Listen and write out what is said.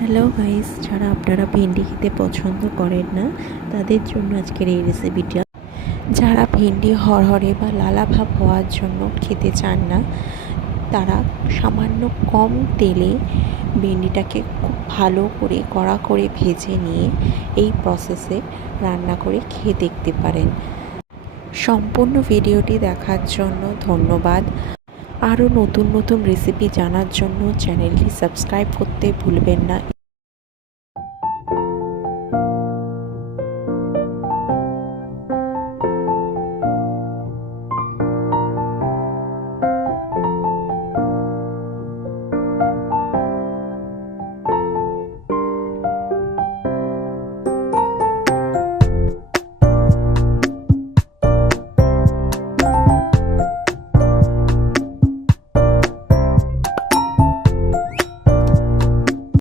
Hello guys, যারা আপনারা ভেন্ডি খেতে পছন্দ করেন না তাদের জন্য আজকের এই রেসিপিটা। যারা ভেন্ডি হরহরে বা লালা ভাব হওয়ার জন্য খেতে চান না, তারা সামান্য কম তেলে ভেন্ডিটাকে খুব ভালো করে কড়া করে ভেজে নিয়ে এই প্রসেসে রান্না করে খেয়ে দেখতে পারেন। সম্পূর্ণ ভিডিওটি দেখার জন্য ধন্যবাদ। আরও নতুন নতুন রেসিপি জানার জন্য চ্যানেলটি সাবস্ক্রাইব করতে ভুলবেন না।